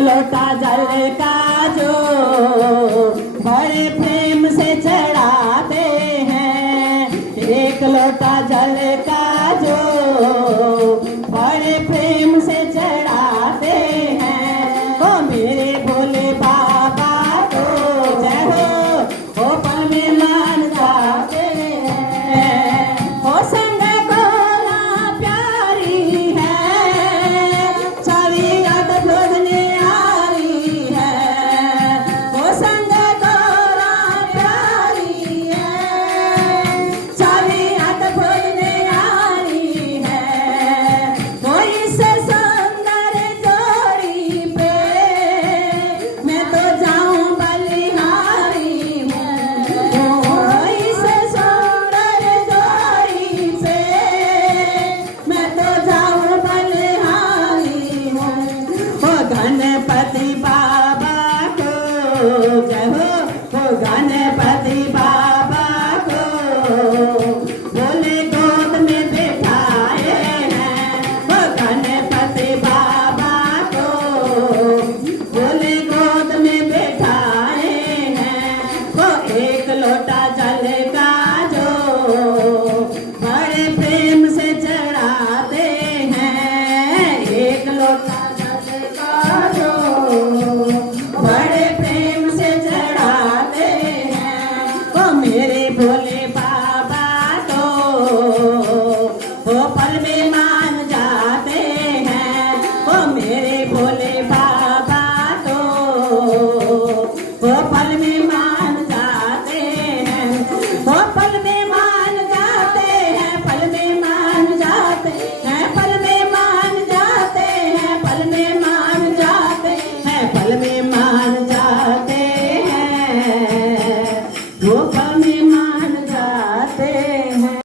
लोटा जल का जो बड़े प्रेम से चढ़ाते हैं, एक लोटा जल का जो बड़े प्रेम से चढ़ाते हैं। ओ मेरे भोले बाबा को जय हो, ओ पल में मान जाते हैं। ओ संग गोला प्यारी है, छवि याद भोजने आरी है। ओ संग गोला प्यारी है, छवि याद भोजने आरी है। कोई से सुंदर जोड़ी पे मैं तो जाऊं बलिहारी हूँ। कोई से सुंदर जोड़ी पे मैं तो जाऊं बलिहारी हूँ। ओ गणपति बाबा को जय हो, ओ गणपति बाबा को बोले गोद में बैठाए हैं। ओ गणपति बाबा को बोले गोद में बैठाए हैं। वो एक लोटा जल का जो बड़े प्रेम से चढ़ाते हैं, एक लोटा जल का जो बड़े प्रेम से चढ़ाते हैं। वो मेरे भोले बाबा तो वो पल में मान जाते हैं। वो मेरे भोले बाबा